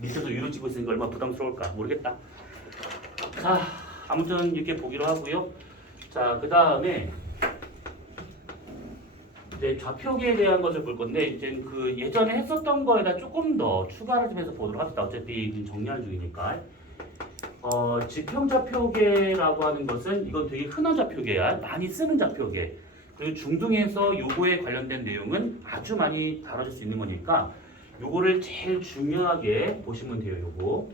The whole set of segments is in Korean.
밑에서 위로 찍고 있으니까 얼마나 부담스러울까 모르겠다. 자, 아무튼 이렇게 보기로 하고요. 자, 그 다음에 이제 좌표계에 대한 것을 볼 건데 이제 그 예전에 했었던 거에다 조금 더 추가를 좀 해서 보도록 합시다. 어차피 정리하는 중이니까. 지평 좌표계라고 하는 것은 이건 되게 흔한 좌표계야. 많이 쓰는 좌표계. 그리고 중등에서 요거에 관련된 내용은 아주 많이 다뤄질 수 있는 거니까 요거를 제일 중요하게 보시면 돼요. 요거.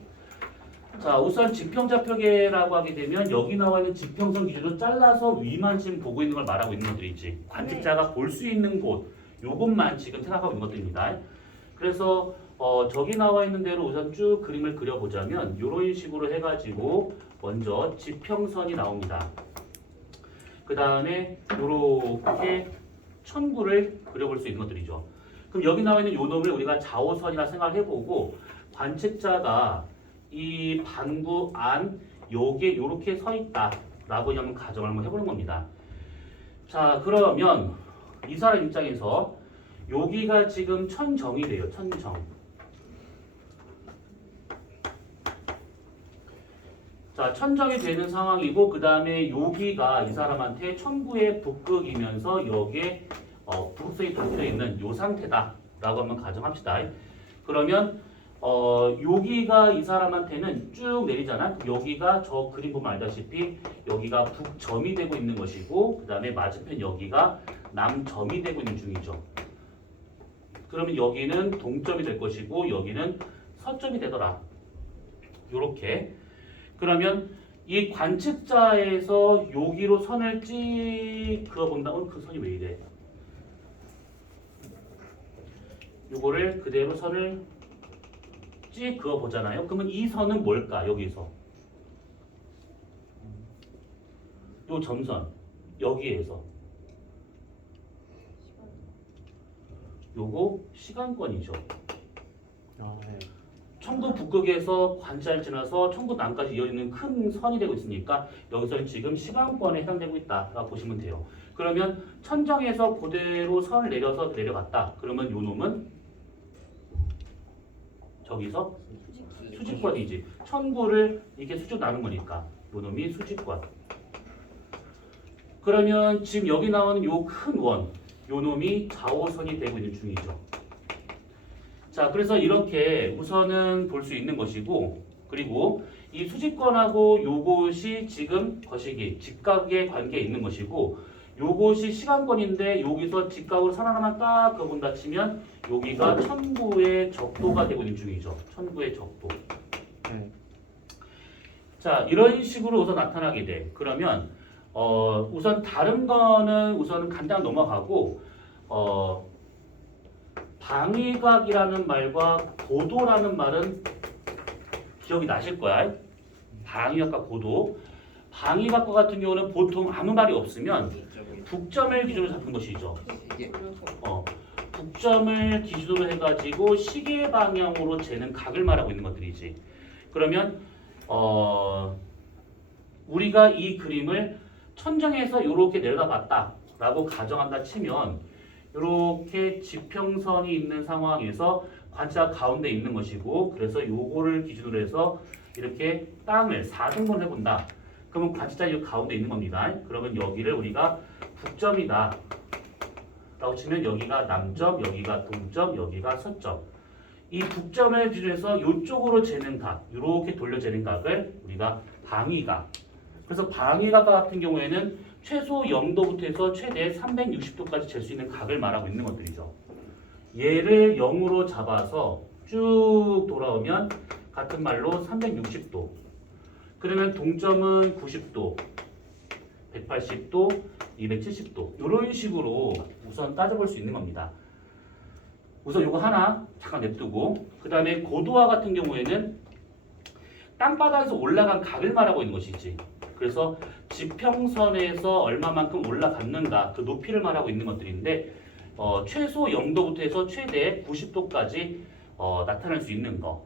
자, 우선 지평 좌표계라고 하게 되면 여기 나와 있는 지평선 기준으로 잘라서 위만 지금 보고 있는 걸 말하고 있는 것들이지. 관측자가 볼 수 있는 곳, 요것만 지금 생각하고 있는 것들입니다. 그래서 저기 나와 있는 대로 우선 쭉 그림을 그려보자면 이런 식으로 해가지고 먼저 지평선이 나옵니다. 그 다음에 이렇게 천구를 그려볼 수 있는 것들이죠. 그럼 여기 나와 있는 요 놈을 우리가 좌우선이라 생각해보고 관측자가 이 반구 안 요게 요렇게 서 있다라고 한번 가정을 한번 해보는 겁니다. 자, 그러면 이 사람 입장에서 여기가 지금 천정이 돼요. 천정. 자, 천정이 되는 상황이고 그 다음에 여기가 이 사람한테 천구의 북극이면서 여기에 북극성이 덮여 있는 요 상태다라고 한번 가정합시다. 그러면 여기가 이 사람한테는 쭉 내리잖아. 여기가 저 그림 보면 알다시피 여기가 북점이 되고 있는 것이고 그 다음에 맞은편 여기가 남점이 되고 있는 중이죠. 그러면 여기는 동점이 될 것이고 여기는 서점이 되더라. 요렇게. 그러면 이 관측자에서 여기로 선을 찍 그어본다면 그 선이 왜 이래? 요거를 그대로 선을 찍 그어보잖아요. 그러면 이 선은 뭘까? 여기서 요 점선 여기에서 요거 시간권이죠. 네. 청도 북극에서 관찰 지나서 청도 남까지 이어지는 큰 선이 되고 있으니까 여기서는 지금 시간권에 해당되고 있다라고 보시면 돼요. 그러면 천정에서 그대로 선을 내려서 내려갔다. 그러면 요 놈은 저기서 수직권이지. 천구를 이렇게 수직 나눈 거니까 요 놈이 수직권. 그러면 지금 여기 나오는 요 큰 원, 요 놈이 좌우선이 되고 있는 중이죠. 자, 그래서 이렇게 우선은 볼 수 있는 것이고, 그리고 이 수직권하고 요것이 지금 거시기, 직각의 관계에 있는 것이고, 요것이 시간권인데 여기서 직각으로 선 하나만 딱 그어본다 치면 여기가 천구의 적도가 되고 있는 중이죠. 천구의 적도. 자, 이런 식으로 우선 나타나게 돼. 그러면 우선 다른 거는 우선 간단히 넘어가고 방위각이라는 말과 고도라는 말은 기억이 나실 거야. 방위각과 고도. 방위각과 같은 경우는 보통 아무 말이 없으면 북점을 기준으로 잡은 것이죠. 북점을 기준으로 해가지고 시계 방향으로 재는 각을 말하고 있는 것들이지. 그러면 우리가 이 그림을 천정에서 이렇게 내려다 봤다라고 가정한다 치면 이렇게 지평선이 있는 상황에서 관측자 가운데 있는 것이고 그래서 요거를 기준으로 해서 이렇게 땅을 4등분 해본다. 그러면 관측자 이 가운데 있는 겁니다. 그러면 여기를 우리가 북점이다 라고 치면 여기가 남점, 여기가 동점, 여기가 서점. 이 북점을 기준으로 해서 이쪽으로 재는 각, 이렇게 돌려 재는 각을 우리가 방위각. 그래서 방위각 같은 경우에는 최소 0도부터 해서 최대 360도까지 잴 수 있는 각을 말하고 있는 것들이죠. 얘를 0으로 잡아서 쭉 돌아오면 같은 말로 360도. 그러면 동점은 90도, 180도, 270도. 이런 식으로 우선 따져볼 수 있는 겁니다. 우선 이거 하나 잠깐 냅두고 그 다음에 고도화 같은 경우에는 땅바닥에서 올라간 각을 말하고 있는 것이지. 그래서 지평선에서 얼마만큼 올라갔는가 그 높이를 말하고 있는 것들인데 최소 0도부터 해서 최대 90도까지 나타날 수 있는 거.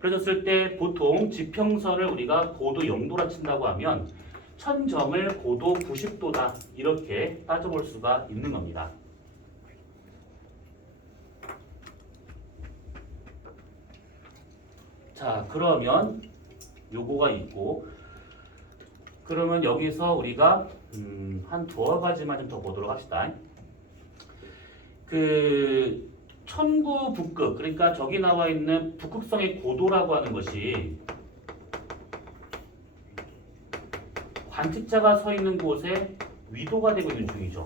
그랬을 때 보통 지평선을 우리가 고도 0도라 친다고 하면 천정을 고도 90도다 이렇게 따져볼 수가 있는 겁니다. 자, 그러면 요거가 있고, 그러면 여기서 우리가 한 두어 가지만 좀 더 보도록 합시다. 그 천구 북극, 그러니까 저기 나와 있는 북극성의 고도라고 하는 것이 관측자가 서 있는 곳에 위도가 되고 있는 중이죠.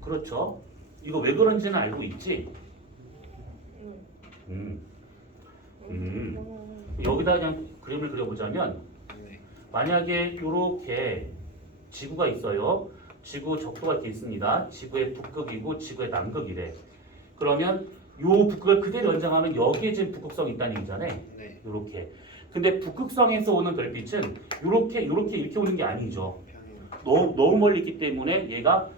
그렇죠. 이거 왜 그런지는 알고 있지? 여기다 그냥 그림을 그려보자면 만약에 이렇게 지구가 있어요. 지구 적도가 이렇게 있습니다. 지구의 북극이고 지구의 남극이래. 그러면 요 북극을 그대로 연장하면 여기에 지금 북극성이 있다는 얘기잖아요. 네. 이렇게. 근데 북극성에서 오는 별빛은 이렇게 오는 게 아니죠. 평행. 너무 멀리 있기 때문에 얘가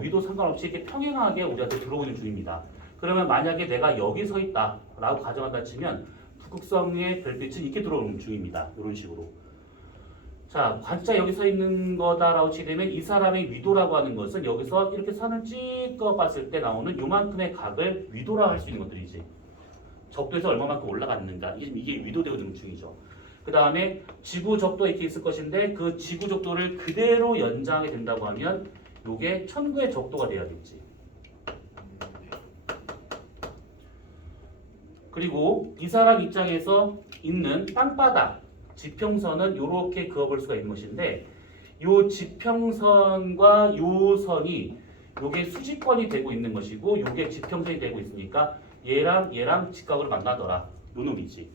위도 상관없이 이렇게 평행하게 우리한테 들어오는 중입니다. 그러면 만약에 내가 여기 서 있다라고 가정한다 치면 북극성의 별빛은 이렇게 들어오는 중입니다. 이런 식으로. 자, 관측자 여기 서 있는 거다라고 치게 되면 이 사람의 위도라고 하는 것은 여기서 이렇게 선을 찍어 봤을 때 나오는 요만큼의 각을 위도라 할 수 있는 것들이지. 적도에서 얼마만큼 올라갔는가. 이게 위도되고 있는 중이죠. 그 다음에 지구 적도 이렇게 있을 것인데 그 지구 적도를 그대로 연장하게 된다고 하면 요게 천구의 적도가 돼야겠지. 그리고 이 사람 입장에서 있는 땅바닥 지평선은 이렇게 그어볼 수가 있는 것인데 요 지평선과 요 선이 요게 수직권이 되고 있는 것이고 요게 지평선이 되고 있으니까 얘랑 직각으로 만나더라. 요 놈이지.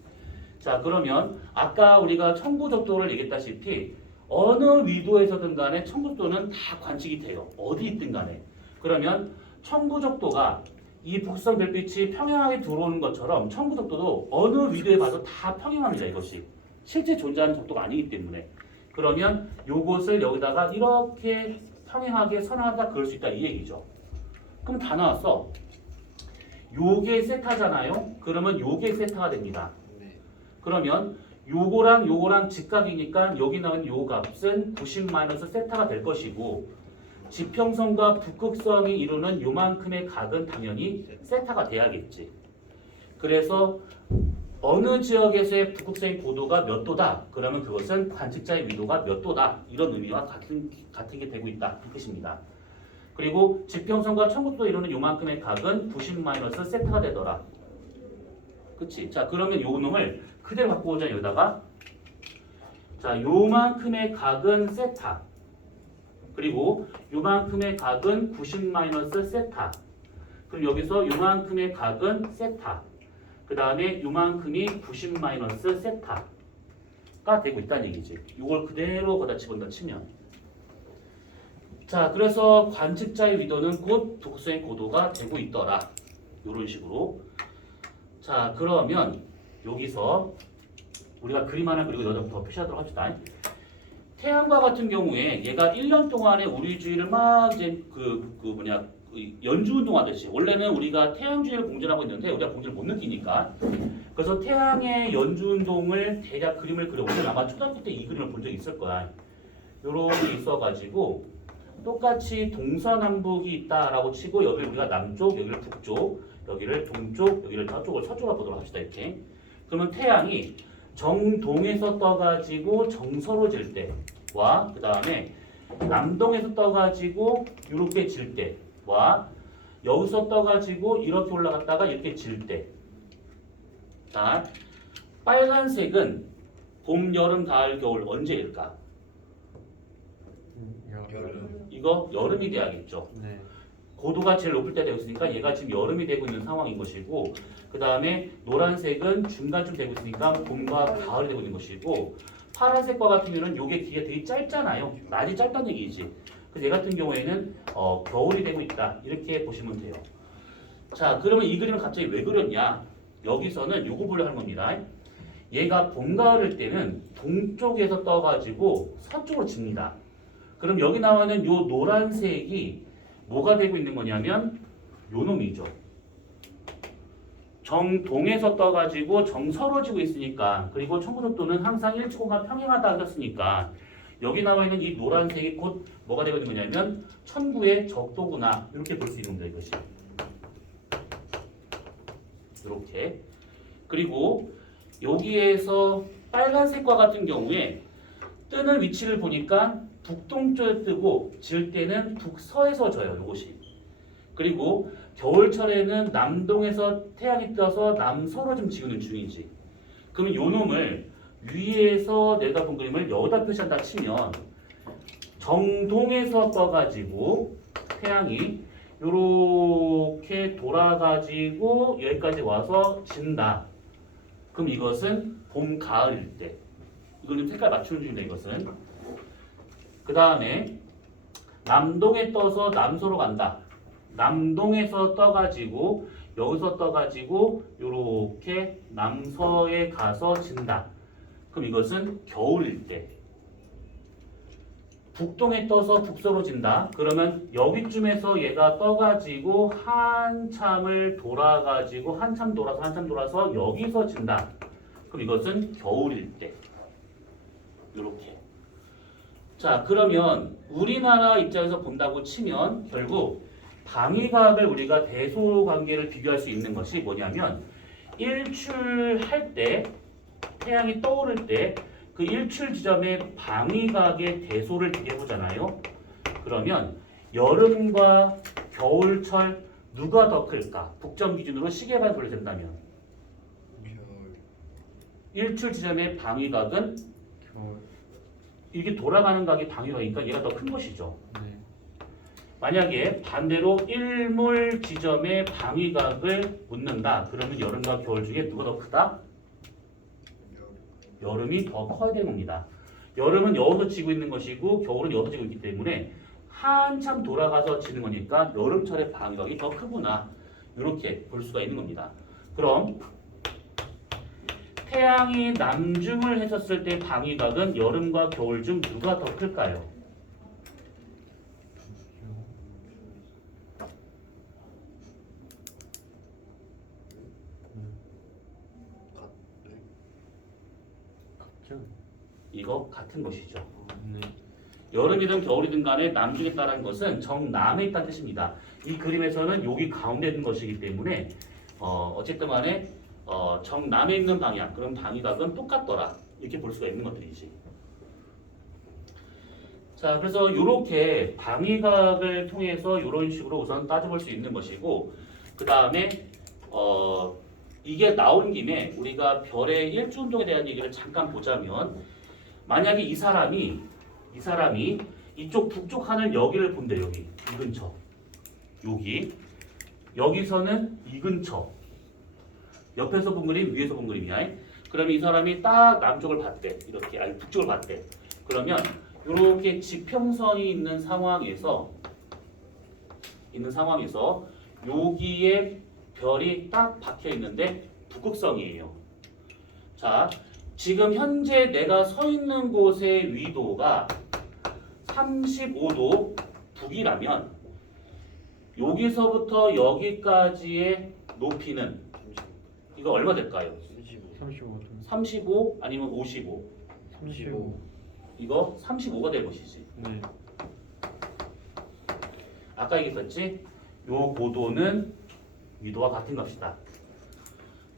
자, 그러면 아까 우리가 천구적도를 얘기했다시피 어느 위도에서든 간에 천구적도는 다 관측이 돼요. 어디 있든 간에. 그러면 천구적도가 이 북극성 별빛이 평행하게 들어오는 것처럼 천구적도도 어느 위도에 봐도 다 평행합니다. 이것이. 실제 존재하는 적도가 아니기 때문에. 그러면 요것을 여기다가 이렇게 평행하게 선하다 그럴 수 있다 이 얘기죠. 그럼 다 나왔어. 요게 세타잖아요. 그러면 요게 세타가 됩니다. 네. 그러면 요거랑 직각이니까 여기 나온 요 값은 90 세타가 될 것이고 지평선과 북극성이 이루는 요만큼의 각은 당연히 세타가 돼야겠지. 그래서 어느 지역에서의 북극성의 고도가 몇 도다. 그러면 그것은 관측자의 위도가 몇 도다. 이런 의미와 같은 게 되고 있다. 이 뜻입니다. 그리고 지평선과 천국도 이루는 요만큼의 각은 90 세타가 되더라. 그치? 자, 그러면 요 놈을 그대로 갖고 오자 여기다가. 자, 요만큼의 각은 세타. 그리고 요만큼의 각은 90 세타. 그럼 여기서 요만큼의 각은 세타. 그 다음에 요만큼이 90 세타가 되고 있다는 얘기지. 이걸 그대로 거다 집어넣다 치면. 자, 그래서 관측자의 위도는 곧 북극성의 고도가 되고 있더라. 이런 식으로. 자, 그러면 여기서 우리가 그림 하나 그리고 여기다 더 표시하도록 합시다. 태양과 같은 경우에 얘가 1년 동안에 우리 주위를 막 이제 연주 운동하듯이 원래는 우리가 태양 주위를 공전하고 있는데 우리가 공전을 못 느끼니까 그래서 태양의 연주 운동을 대략 그림을 그려. 오늘 아마 초등학교 때 이 그림을 본 적이 있을 거야. 요런 게 있어가지고 똑같이 동서남북이 있다라고 치고 여기를 우리가 남쪽, 여기를 북쪽, 여기를 동쪽, 여기를 저쪽을 서쪽으로 보도록 합시다. 이렇게. 그러면 태양이 정동에서 떠가지고 정서로 질 때와 그 다음에 남동에서 떠가지고 이렇게 질 때와 여기서 떠가지고 이렇게 올라갔다가 이렇게 질 때. 자, 빨간색은 봄, 여름, 가을, 겨울 언제일까? 여름. 이거 여름이 돼야겠죠. 네. 고도가 제일 높을 때 되고 있으니까 얘가 지금 여름이 되고 있는 상황인 것이고 그 다음에 노란색은 중간쯤 되고 있으니까 봄과 가을이 되고 있는 것이고 파란색과 같은 경우는 요게 길이가 되게 짧잖아요. 낮이 짧다는 얘기지. 그래서 얘 같은 경우에는 겨울이 되고 있다. 이렇게 보시면 돼요. 자, 그러면 이 그림을 갑자기 왜 그렸냐? 여기서는 요거 보려 하는 겁니다. 얘가 봄, 가을일 때는 동쪽에서 떠가지고 서쪽으로 집니다. 그럼 여기 나와는 요 노란색이 뭐가 되고 있는 거냐면 요 놈이죠. 정동에서 떠가지고 정서로 지고 있으니까 그리고 천구적도는 항상 일직공간 평행하다 하셨으니까 여기 나와 있는 이 노란색이 곧 뭐가 되고 있는 거냐면 천구의 적도구나 이렇게 볼 수 있는 거예요. 이것이. 이렇게. 그리고 여기에서 빨간색과 같은 경우에 뜨는 위치를 보니까 북동쪽에 뜨고 질 때는 북서에서 져요. 이것이. 그리고 겨울철에는 남동에서 태양이 떠서 남서로 좀 지우는 중이지. 그러면 요 놈을 위에서 내가 본 그림을 여기다 표시한다 치면 정동에서 떠가지고 태양이 요렇게 돌아가지고 여기까지 와서 진다. 그럼 이것은 봄, 가을일 때. 이거는 색깔 맞추는 중입니다. 이것은. 그 다음에 남동에 떠서 남서로 간다. 남동에서 떠가지고 여기서 떠가지고 요렇게 남서에 가서 진다. 그럼 이것은 겨울일 때. 북동에 떠서 북서로 진다. 그러면 여기쯤에서 얘가 떠가지고 한참을 돌아가지고 한참 돌아서 여기서 진다. 그럼 이것은 겨울일 때. 요렇게. 자, 그러면 우리나라 입장에서 본다고 치면 결국 방위각을 우리가 대소 관계를 비교할 수 있는 것이 뭐냐면 일출할 때 태양이 떠오를 때 그 일출 지점의 방위각의 대소를 비교해 보잖아요. 그러면 여름과 겨울철 누가 더 클까? 북점 기준으로 시계발 돌려준다면 일출 지점의 방위각은 겨울. 이게 돌아가는 각이 방위각이니까 얘가 더 큰 것이죠. 네. 만약에 반대로 일몰 지점의 방위각을 묻는다. 그러면 여름과 겨울 중에 누가 더 크다? 여름이 더 커야 되는 겁니다. 여름은 여기서 지고 있는 것이고 겨울은 여기서 지고 있기 때문에 한참 돌아가서 지는 거니까 여름철의 방위각이 더 크구나. 이렇게 볼 수가 있는 겁니다. 그럼 태양이 남중을 했었을 때 방위각은 여름과 겨울 중 누가 더 클까요? 같죠? 이거 같은 것이죠. 네. 여름이든 겨울이든 간에 남중에 있다는 것은 정남에 있다는 뜻입니다. 이 그림에서는 여기 가운데 있는 것이기 때문에 어쨌든 간에 정남에 있는 방향, 그럼 방위각은 똑같더라. 이렇게 볼 수가 있는 것들이지. 자, 그래서 이렇게 방위각을 통해서 이런 식으로 우선 따져볼 수 있는 것이고, 그 다음에 이게 나온 김에 우리가 별의 일주운동에 대한 얘기를 잠깐 보자면, 만약에 이 사람이 이쪽 북쪽 하늘 여기를 본대. 여기 이 근처, 여기서는 이 근처, 옆에서 본 그림, 위에서 본 그림이야. 그러면 이 사람이 딱 남쪽을 봤대. 이렇게 아니 북쪽을 봤대. 그러면 이렇게 지평선이 있는 상황에서 여기에 별이 딱 박혀 있는데 북극성이에요. 자, 지금 현재 내가 서 있는 곳의 위도가 35도 북이라면 여기서부터 여기까지의 높이는 이거 얼마 될까요? 35. 35 아니면 55? 35. 이거 35가 될 것이지. 네. 아까 얘기했었지? 요 고도는 위도와 같은 값이다.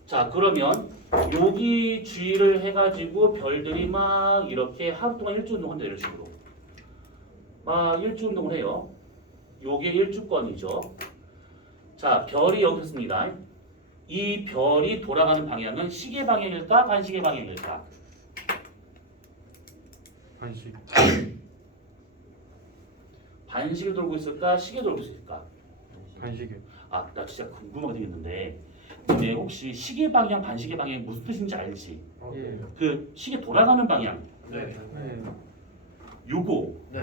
자, 그러면 여기 주의를 해가지고 별들이 막 이렇게 하루 동안 일주운동 한다. 이런 식으로 막 일주운동을 해요. 요게 일주권이죠. 자, 별이 여기 있습니다. 이 별이 돌아가는 방향은 시계 방향일까? 반시계 방향일까? 반씩. 반시계 돌고 있을까? 시계 돌고 있을까? 반씩이요. 아, 나 진짜 궁금한 게 생겼는데, 근데 혹시 시계 방향, 반시계 방향이 무슨 뜻인지 알지? 예. 그 시계 돌아가는 방향, 네. 네. 요거, 네.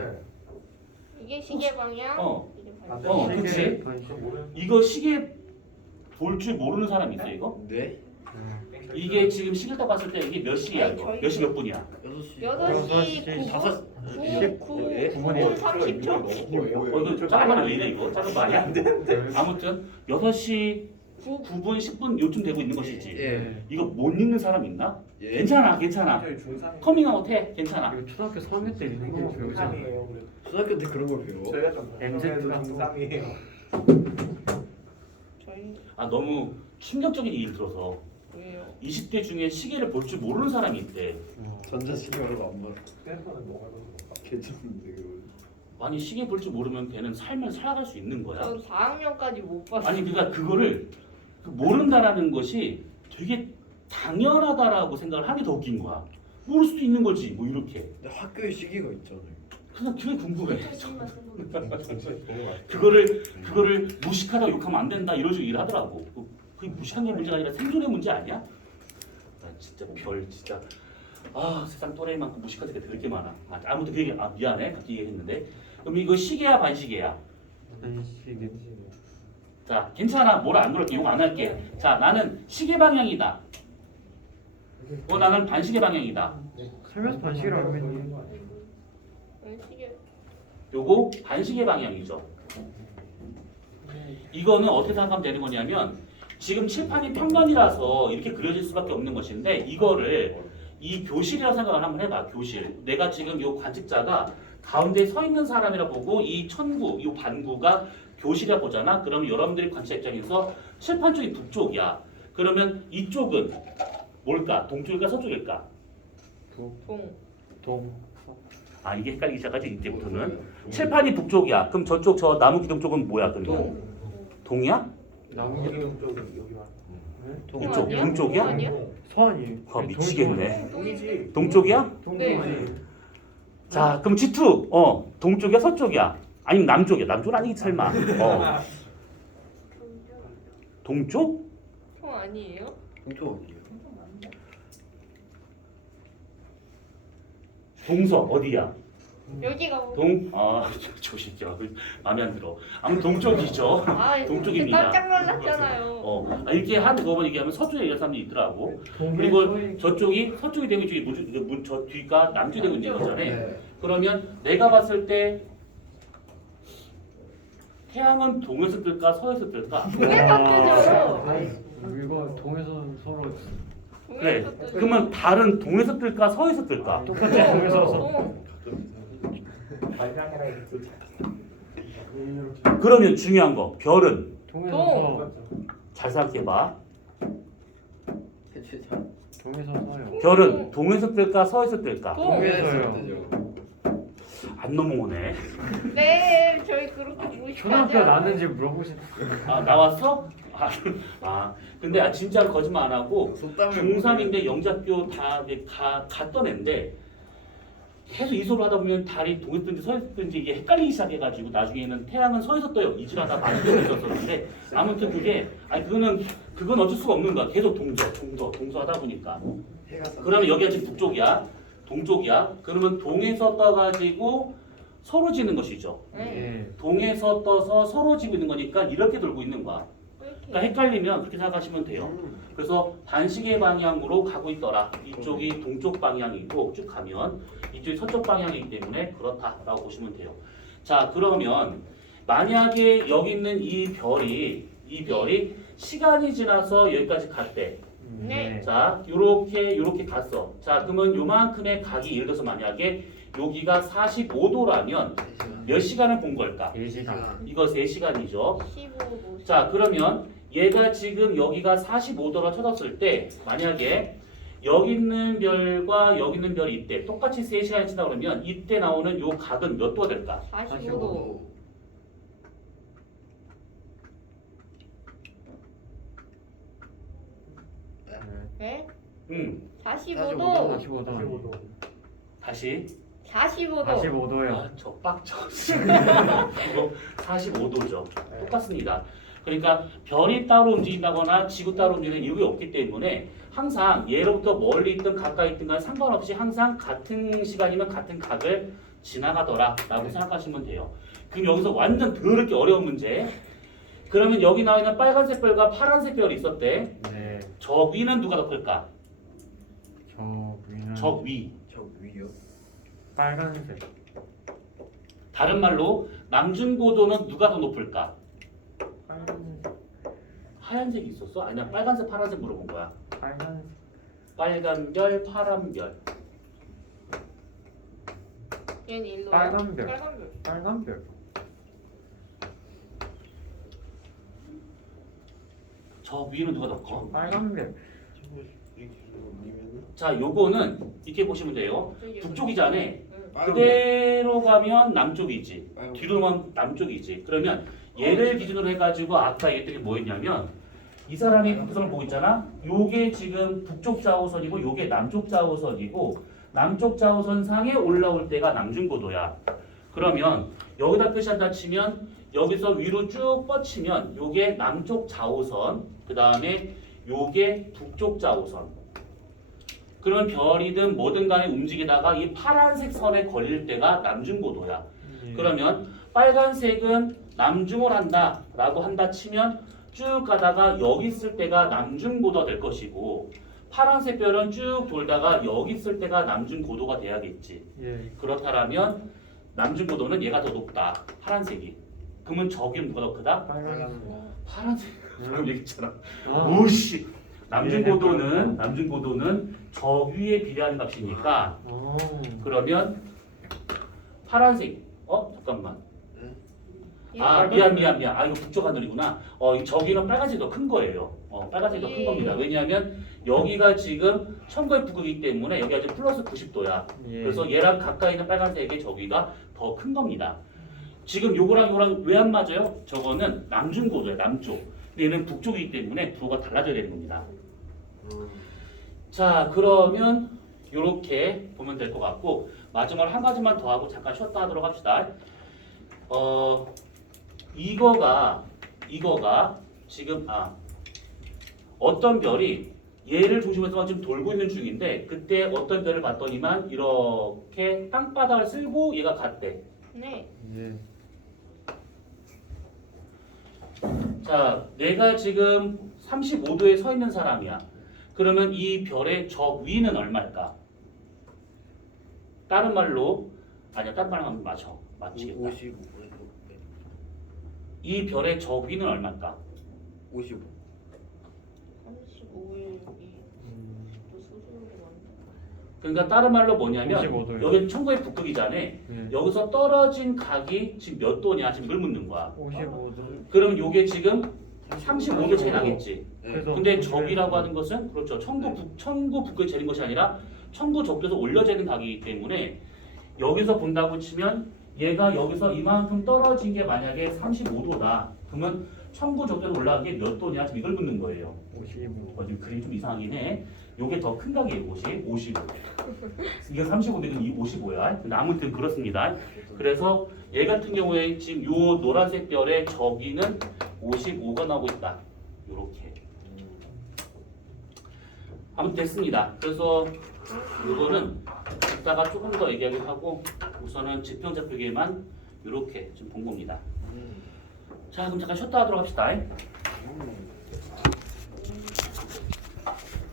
이게 시계 방향. 이게 방향. 그치? 반씩. 이거 시계 돌 줄 모르는 사람 있어 이거? 네. 이게 지금 시계 딱 봤을 때 이게 몇 시야 아니, 이거? 저희- 몇 시 몇 분이야? 6시. 6시 9분 30초. 이거 작은 왜 이래 이거? 작은 말이 안 되는데. 아무튼 6시 9분 10분 요쯤 되고 있는 것이지. 예. 이거 못 읽는 사람 있나? 예. 괜찮아. 중3 커밍아웃 해. 괜찮아. 이거 초등학교 3학년 때 이런 게 배우지 않아요? 중3이에요. 우리. 초등학교 때 그런 걸 배워. 저희가 좀 MZ 중3이에요. 저희 아, 너무 충격적인 얘기 들어서 왜요? 20대 중에 시계를 볼 줄 모르는 사람이 있대. 전자시계 별로 안 봐. 괜찮은데 그거. 아니 시계 볼 줄 모르면 걔는 삶을 살아갈 수 있는 거야. 전 4학년까지 못 봤어요. 아니 그러니까 그거를 모른다라는 것이 되게 당연하다라고 생각을 하는 게 더 웃긴 거야. 모를 수도 있는 거지 뭐 이렇게. 근데 학교에 시계가 있잖아요. 그냥 그게 궁금해. 네. 그거를 무식하다 욕하면 안 된다 이런 식으로 일하더라고. 그게 무식한 게 문제가 아니라 생존의 문제 아니야? 나 진짜 별 진짜 세상 또래만큼 무식한 새끼 되게 많아. 아무튼 그 얘기 미안해 갑자기 얘기했는데 그럼 이거 시계야 반시계야? 반시계. 자 괜찮아 뭐라 안 그럴게 욕 안 할게. 자 나는 시계 방향이다. 나는 반시계 방향이다. 설명서 반시계라고 하면 시계. 요거 반시계 방향이죠. 이거는 어떻게 생각하면 되는 거냐면 지금 칠판이 평면이라서 이렇게 그려질 수밖에 없는 것인데 이거를 이 교실이라고 생각을 한번 해봐. 교실. 내가 지금 요 관측자가 가운데 서 있는 사람이라 보고 이 천구, 이 반구가 교실이라 보잖아. 그러면 여러분들이 관측자 입장에서 칠판 쪽이 북쪽이야. 그러면 이쪽은 뭘까? 동쪽일까? 서쪽일까? 동. 이게 헷갈리기 시작하지 이때부터는. 칠판이 북쪽이야. 그럼 저쪽 저 나무 기둥 쪽은 뭐야? 그러면 동이야? 나무 기둥 쪽은 여기만. 이쪽 아니야? 동쪽이야? 아니야? 서안이에요. 미치겠네. 동이지. 동쪽이야? 네. 자, 그럼 G2 동쪽이야, 서쪽이야? 아니면 남쪽이야? 남쪽은 아니겠지 설마. 동쪽? 동 아니에요? 동쪽 어디예요? 동서 어디야? 여기가 뭐? 저 새끼야 마음에 안 들어. 아무튼 동쪽이죠. 동쪽입니다. 깜짝 놀랐잖아요. 이렇게 하는 거만 얘기하면 서쪽에 얘기하는 사람들이 있더라고. 그리고 저쪽이 서쪽이 되고 이쪽이 저 뒤가 남쪽이 되고 있는 거잖아요. 네. 그러면 내가 봤을 때 태양은 동에서 뜰까 서에서 뜰까? 동에서 뜨죠. 이거 동에서 서로 그래. 동에서 뜨죠. 그러면 달은 동에서 뜰까 서에서 뜰까? 똑같이 동에서 서. 동. 그러면 중요한 거 별은 동에서 동. 서. 잘 생각해봐. 동에서 서요. 별은 동에서 뜰까 서에서 뜰까? 동. 동에서요. 안 넘어오네. 네, 저희 그렇게 무식하지 초등학교 않아요. 나왔는지 물어보신. 나왔어? 근데 진짜로 거짓말 안 하고 속담을 중3인데 영재학교 다 갔던 애인데 계속 이소를 하다 보면 달이 동에서 뜬지 서에서 뜬지 이게 헷갈리기 시작해가지고 나중에는 태양은 서에서 떠요. 이질하다 많이 있었었는데 아무튼 그건 어쩔 수가 없는 거야. 계속 동서하다 보니까. 그러면 여기가 지금 북쪽이야. 동쪽이야. 그러면 동에서 떠가지고 서로 지는 것이죠. 네. 예. 동에서 떠서 서로 지고 있는 거니까 이렇게 돌고 있는 거야. 그러니까 헷갈리면 그렇게 생각하시면 돼요. 그래서 반시계 방향으로 가고 있더라. 이쪽이 동쪽 방향이고 쭉 가면 이쪽이 서쪽 방향이기 때문에 그렇다라고 보시면 돼요. 자, 그러면 만약에 여기 있는 이 별이 시간이 지나서 여기까지 갔대. 네. 자, 요렇게 갔어. 자, 그러면 요만큼의 각이 예를 들어서 만약에 여기가 45도라면 몇 시간을 본 걸까? 4시간. 이거 3시간이죠. 15도. 자, 그러면 얘가 지금 여기가 45도라 쳐졌을 때 만약에 여기 있는 별과 여기 있는 별이 있대. 똑같이 3시간이 지나 그러면 이때 나오는 요 각은 몇 도가 될까? 45도. 네? 45도. 45도. 다시 45도. 45도요. 저 빡쳐. 45도죠. 똑같습니다. 그러니까 별이 따로 움직인다거나 지구 따로 움직이는 이유가 없기 때문에 항상 예로부터 멀리 있든 가까이 있든 간에 상관없이 항상 같은 시간이면 같은 각을 지나가더라 라고 생각하시면 돼요. 그럼 여기서 완전 더럽게 어려운 문제. 그러면 여기 나와 있는 빨간색 별과 파란색 별이 있었대. 네. 저 위는 누가 더 클까? 저 위는 저 위. 저 위요? 빨간색. 다른 말로 남중고도는 누가 더 높을까? 빨간색. 하얀색이 있었어? 아니야 빨간색 파란색 물어본 거야. 빨간색. 빨간 별, 파란 별. 얘는 일로. 빨간 별. 빨간 별. 빨간 별. 저 위는 누가 더 커? 빨간색. 자, 요거는 이렇게 보시면 돼요. 북쪽이잖아. 응. 그대로 가면 남쪽이지. 빨간 뒤로 가면 남쪽이지. 그러면 얘를 기준으로 해가지고 아까 얘기했던 게 뭐였냐면 이 사람이 곡선을 보고 있잖아. 요게 지금 북쪽 좌우선이고 요게 남쪽 좌우선이고 남쪽 좌우선 상에 올라올 때가 남중고도야. 그러면 여기다 표시한다 치면 여기서 위로 쭉 뻗치면 요게 남쪽 좌우선, 그 다음에 요게 북쪽 좌우선. 그러면 별이든 뭐든 간에 움직이다가 이 파란색 선에 걸릴 때가 남중고도야. 예. 그러면 빨간색은 남중을 한다 라고 한다 치면 쭉 가다가 여기 있을 때가 남중고도가 될 것이고 파란색 별은 쭉 돌다가 여기 있을 때가 남중고도가 돼야겠지. 예. 그렇다면 남중고도는 얘가 더 높다. 파란색이. 그러면 저기는 누가 더 크다? 빨간색. 파란색. 방금 얘기했잖아. 아. 오씨. 남중고도는 저 위에 비례하는 값이니까 오. 그러면 파란색. 잠깐만. 아 빨간색. 미안. 아 이거 북쪽 하늘이구나. 저기는 빨간색이 더 큰 거예요. 빨간색이 더 큰 겁니다. 왜냐하면 여기가 지금 천거의 북극이기 때문에 여기가 지금 플러스 90도야. 예. 그래서 얘랑 가까이 있는 빨간색이 저기가 더 큰 겁니다. 지금 요거랑 왜 안 맞아요? 저거는 남중고도야, 남쪽. 근데 얘는 북쪽이기 때문에 부호가 달라져야 되는 겁니다. 자, 그러면 이렇게 보면 될 것 같고 마지막으로 한 가지만 더 하고 잠깐 쉬었다 하도록 합시다. 이거가 지금 어떤 별이 얘를 중심으로 지금 돌고 있는 중인데 그때 어떤 별을 봤더니만 이렇게 땅바닥을 쓸고 얘가 갔대. 네. 예. 자, 내가 지금 35도에 서 있는 사람이야. 그러면 이 별의 저 위는 얼마일까? 다른 말로 하면 맞히겠다. 55. 이 별의 저 위는 얼마일까? 55. 35일이 음. 또 수술로 왔네. 그러니까 다른 말로 뭐냐면 55 도요. 여기는 천거의 북극이잖아. 예. 여기서 떨어진 각이 지금 몇 도냐? 지금 이걸 묻는 거야. 55도. 그럼 요게 지금 35도 차이 나겠지. 그래서 근데 적이라고 하는 것은 그렇죠. 천구 북극이 재는 것이 아니라 천구 적도에서 올려재는 각이기 때문에 여기서 본다고 치면 얘가 여기서 이만큼 떨어진 게 만약에 35도다. 그러면 천구 적도에서 올라간 게 몇 도냐? 지금 이걸 묻는 거예요. 55. 지금 그림이 좀 이상하긴 해. 요게 더 큰 각이에요. 이것이 55. 이게 35인데 이 55야. 근데 아무튼 그렇습니다. 그래서 얘 같은 경우에 지금 요 노란색 별의 저기는 55가 나오고 있다. 요렇게. 아무튼 됐습니다. 그래서 이거는 이따가 조금 더 얘기하기로 하고 우선은 지평좌표계만 이렇게 좀 본 겁니다. 자, 그럼 잠깐 쉬었다 하도록 합시다.